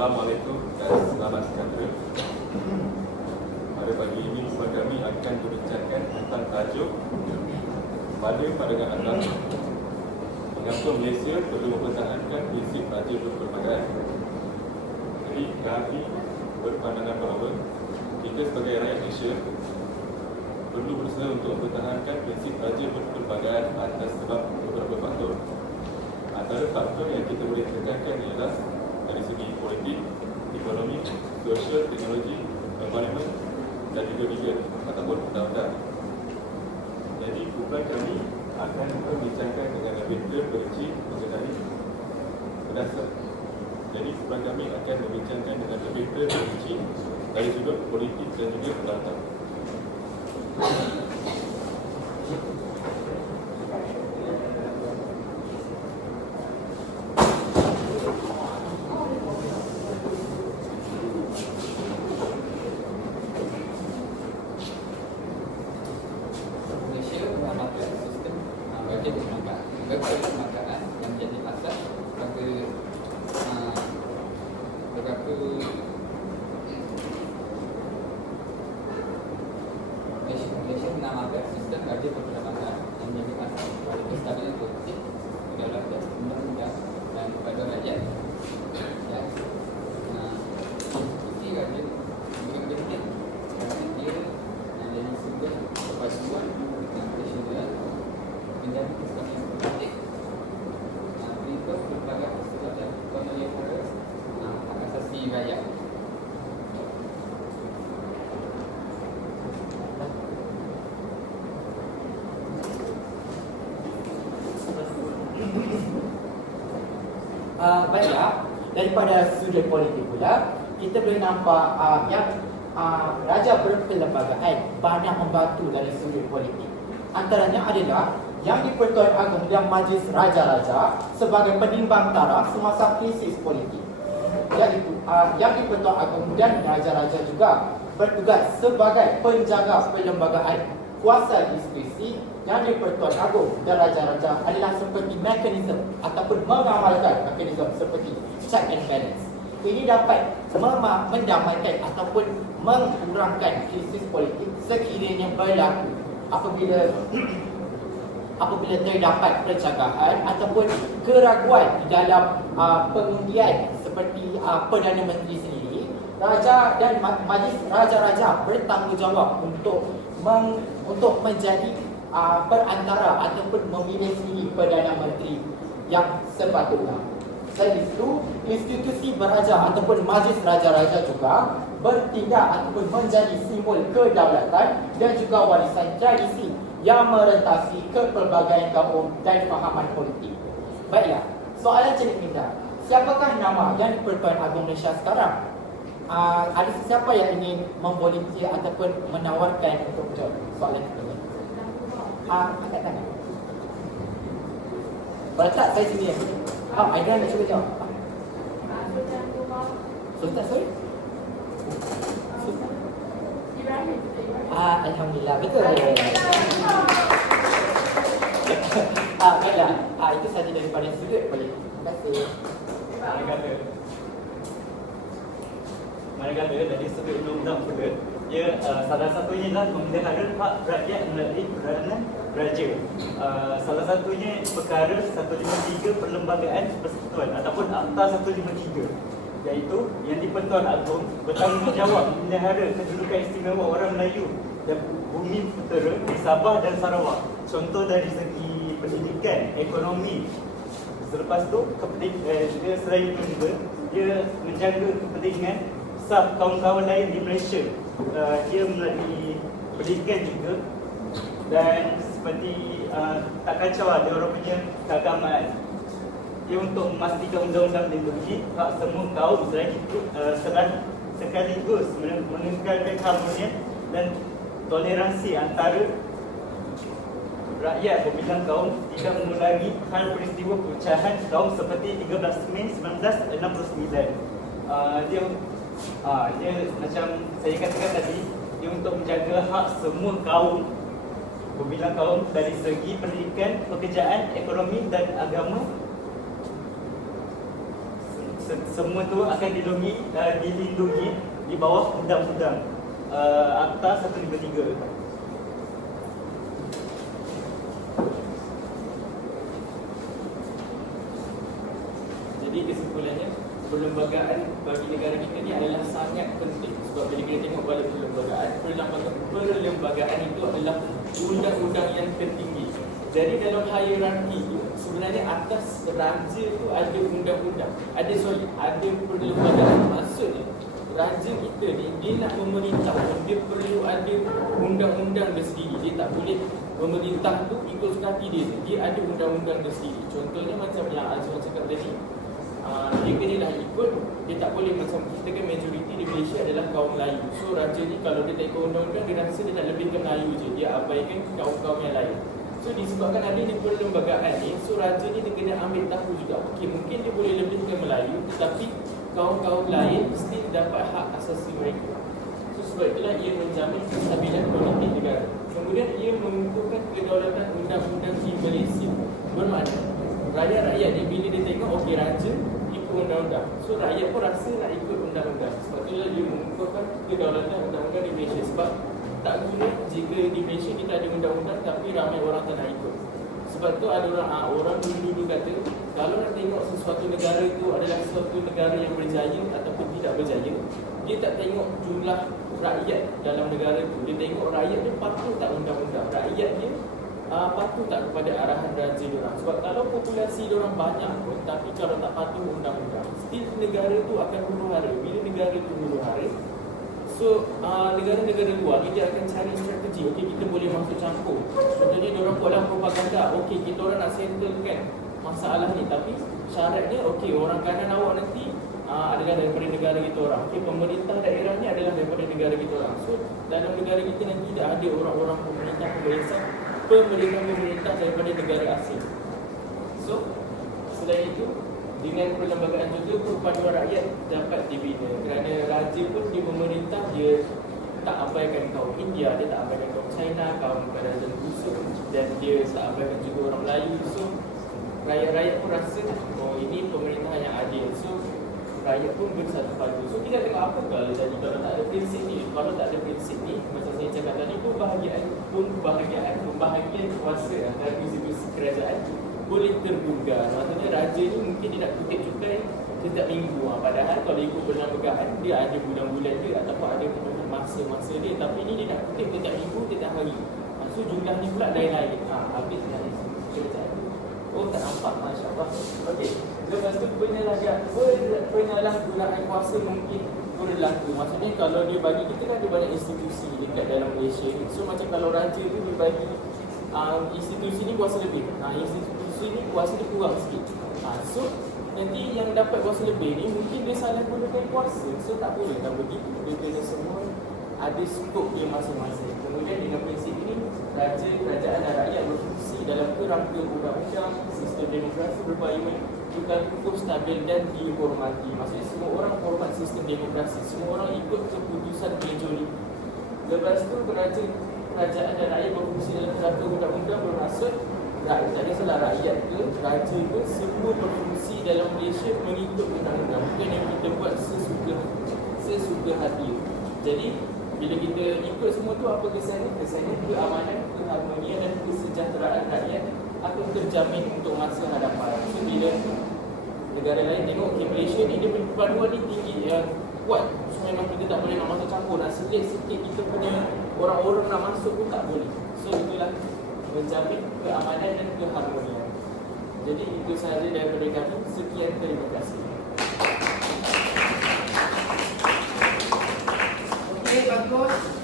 Assalamualaikum dan selamat sejahtera. Pada pagi ini kami akan berbincangkan tentang tajuk pada pandangan anda mengapa Malaysia perlu mempertahankan prinsip raja berpelbagai. Jadi kami berpandangan bahawa kita sebagai rakyat Malaysia perlu berusaha untuk mempertahankan prinsip raja berpelbagai atas sebab beberapa faktor. Antara faktor yang kita boleh ceritakan ialah dari segi politik, ekonomi, sosial, teknologi, environment dan juga legal ataupun undang-undang. Jadi kumpulan kami akan membincangkan dengan lebih terperinci mengenai berdasar. Jadi kumpulan kami akan membincangkan dengan lebih terperinci dari sudut politik dan juga undang-undang. Malaysia mengamalkan sistem uh, bajet perlembagaan bajet perlembagaan yang menjadi asas pada uh, beberapa Malaysia, Mengamalkan sistem bajet perlembagaan yang menjadi asas pada kestabilan politik kedaulatan undang-undang dan kepada rakyat. Ya. Uh, Isi bajet juga penting kerana dia menjadi sumber perpaduan dengan nasional menjadi kestabilan politik uh, berikut berbagai kesempatan pemelihara uh, hak asasi rakyat uh, baiklah. Daripada sudut politik pula kita boleh nampak uh, yang uh, raja berperlembagaan banyak membantu dari sudut politik. Antaranya adalah yang di-Pertuan Agong dan Majlis Raja-Raja sebagai penimbang taraf semasa krisis politik. Iaitu uh, yang di-Pertuan Agong dan Raja-Raja juga bertugas sebagai penjaga perlembagaan kuasa diskresi yang di-Pertuan Agong dan Raja-Raja adalah seperti mekanisme ataupun mengamalkan mekanisme seperti check and balance. Ini dapat mendamaikan ataupun mengurangkan krisis politik sekiranya berlaku apabila apabila terdapat pencegahan ataupun keraguan di dalam uh, pengundian seperti uh, Perdana Menteri sendiri, raja dan ma- majlis raja-raja bertanggungjawab untuk meng, untuk menjadi uh, perantara ataupun memilih Perdana Menteri yang sepatutnya. Selain itu, institusi beraja ataupun majlis raja-raja juga bertindak ataupun menjadi simbol kedaulatan dan juga warisan tradisi yang merentasi kepelbagaian kaum dan fahaman politik. Baiklah, soalan celik minda. Siapakah nama yang di-Pertuan Agong Malaysia sekarang? Uh, ada sesiapa yang ingin memvolunteer ataupun menawarkan untuk menjawab soalan ini? Ah, angkat tangan. Boleh tak saya sini? Oh, Aidra nak cuba jawab. Sultan, sorry? Ah, Alhamdulillah, betul. ah, baiklah. Ah, itu saja daripada sudut boleh. Terima kasih. Manakala Manakala dari sudut undang-undang pula ia uh, salah satunya adalah memelihara hak rakyat melalui peranan raja. Uh, salah satunya perkara 153 Perlembagaan Persekutuan ataupun Akta 153 iaitu yang di-Pertuan Agong bertanggungjawab memelihara kedudukan istimewa orang Melayu dan bumi putera di Sabah dan Sarawak. Contoh dari segi pendidikan, ekonomi, Selepas tu kepenting, eh, dia selain itu juga dia menjaga kepentingan sah kaum-kaum lain di Malaysia. Uh, dia melalui pendidikan juga dan seperti uh, tak kacau lah dia orang punya keagamaan. Dia untuk memastikan undang-undang melindungi hak semua kaum selain itu uh, selain sekaligus mengekalkan keharmonian dan toleransi antara rakyat berbilang kaum tidak mengulangi hal peristiwa pecahan kaum seperti 13 Mei 1969. Uh, dia uh, dia macam saya katakan tadi dia untuk menjaga hak semua kaum berbilang kaum dari segi pendidikan, pekerjaan, ekonomi dan agama Se- Semua tu akan dilindungi, uh, dilindungi di bawah undang-undang uh, Akta 153. Jadi kesimpulannya perlembagaan bagi negara kita ni adalah sangat penting. Sebab bila kita tengok pada perlembagaan perlembagaan, perlembagaan itu adalah undang-undang yang tertinggi. Jadi dalam hierarki itu sebenarnya atas raja itu ada undang-undang. Ada sorry ada perlembagaan. Maksudnya raja kita ni dia nak memerintah dia perlu ada undang-undang dia sendiri dia tak boleh memerintah tu ikut suka hati dia. Dia ada undang-undang dia sendiri contohnya macam yang Azwan cakap tadi Ah, dia kena dah ikut dia tak boleh macam kita kan majoriti di Malaysia adalah kaum Melayu. So raja ni kalau dia tak ikut undang-undang dia rasa dia nak lebih ke Melayu je. Dia abaikan kaum-kaum yang lain. So disebabkan ada di perlembagaan ni so raja ni dia kena ambil tahu juga okey mungkin dia boleh lebih ke Melayu tetapi kaum-kaum lain mesti dapat hak asasi mereka. So sebab itulah ia menjamin kestabilan politik negara. Kemudian ia mengukuhkan kedaulatan undang-undang di Malaysia bermakna rakyat-rakyat ni bila dia tengok okey raja ikut undang-undang. So rakyat pun rasa nak ikut undang-undang. Sebab itulah dia mengukuhkan kedaulatan undang-undang di Malaysia. Sebab tak guna jika di Malaysia kita ada undang-undang tapi ramai orang tak nak ikut. Sebab tu ada orang ah, orang dulu-dulu kata kalau nak tengok sesuatu negara itu adalah sesuatu negara yang berjaya ataupun tidak berjaya dia tak tengok jumlah rakyat dalam negara itu dia tengok rakyat dia patuh tak undang-undang. Rakyat dia uh, patuh tak kepada arahan raja diorang sebab kalau populasi diorang banyak pun tapi kalau tak patuh undang-undang still negara tu akan huru hara bila negara tu huru hara so uh, negara-negara luar dia akan cari strategi. Okey kita boleh masuk campur. Contohnya diorang buatlah propaganda. Okey kita orang nak settlekan masalah ni. Tapi syaratnya okey orang kanan awak nanti uh, adalah daripada negara kita orang. Okey pemerintah daerah ni adalah daripada negara kita orang. So dalam negara kita nanti tidak ada orang-orang pemerintah pemerintah pemerintah-pemerintah daripada negara asing. So, selain itu, dengan perlembagaan juga perpaduan rakyat dapat dibina kerana raja pun di pemerintah dia tak abaikan kaum India, dia tak abaikan kaum China, kaum kerajaan busuk dan dia tak abaikan juga orang Melayu. So, rakyat-rakyat pun rasa oh ini pemerintah yang adil. So, rakyat pun bersatu padu. So, kita tengok apa kalau jadi kalau tak ada prinsip ni, kalau tak ada prinsip ni, macam saya cakap tadi, pembahagian pembahagian pembahagian kuasa antara institusi kerajaan boleh terbuka. Maksudnya raja ni mungkin dia nak kutip cukai setiap minggu. Ha. Padahal kalau ikut perlembagaan dia ada bulan-bulan dia ataupun ada masa-masa dia. Tapi ni dia nak kutip setiap minggu, setiap hari. Ha. So jumlah ni pula lain-lain. Ha. Habis dari tu. Oh tak nampak Masya Allah. Okey. Lepas tu penyalahgunaan penyalahgunaan kuasa mungkin berlaku. Maksudnya kalau dia bagi kita kan ada banyak institusi dekat dalam Malaysia. So macam kalau raja tu dia bagi uh, institusi ni kuasa lebih. Ha, institusi ni kuasa dia kurang sikit. Ha, so nanti yang dapat kuasa lebih ni mungkin dia salah gunakan kuasa. So tak boleh kan begitu. Dia kena semua ada skop dia masing-masing. Kemudian dengan prinsip ini raja, kerajaan dan rakyat berfungsi dalam kerangka undang-undang, sistem demokrasi berpayung bukan cukup stabil dan dihormati. Maksudnya semua orang hormat sistem demokrasi. Semua orang ikut keputusan majoriti. Lepas tu kerajaan, kerajaan dan rakyat berfungsi dalam kerangka undang-undang bermaksud rakyat, tak kisahlah rakyat ke, raja ke, semua berfungsi dalam Malaysia mengikut undang-undang. Bukan yang kita buat sesuka sesuka hati. Jadi bila kita ikut semua tu apa kesannya? Kesannya keamanan, keharmonian dan kesejahteraan rakyat akan terjamin untuk masa hadapan. So bila negara lain tengok okay, Malaysia ni dia perpaduan ni tinggi yang kuat. So memang kita tak boleh nak masuk campur nak selit sikit kita punya orang-orang nak masuk pun tak boleh. So itulah menjamin keamanan dan keharmonian. Jadi itu sahaja daripada kami. Sekian terima kasih. Okay, bagus.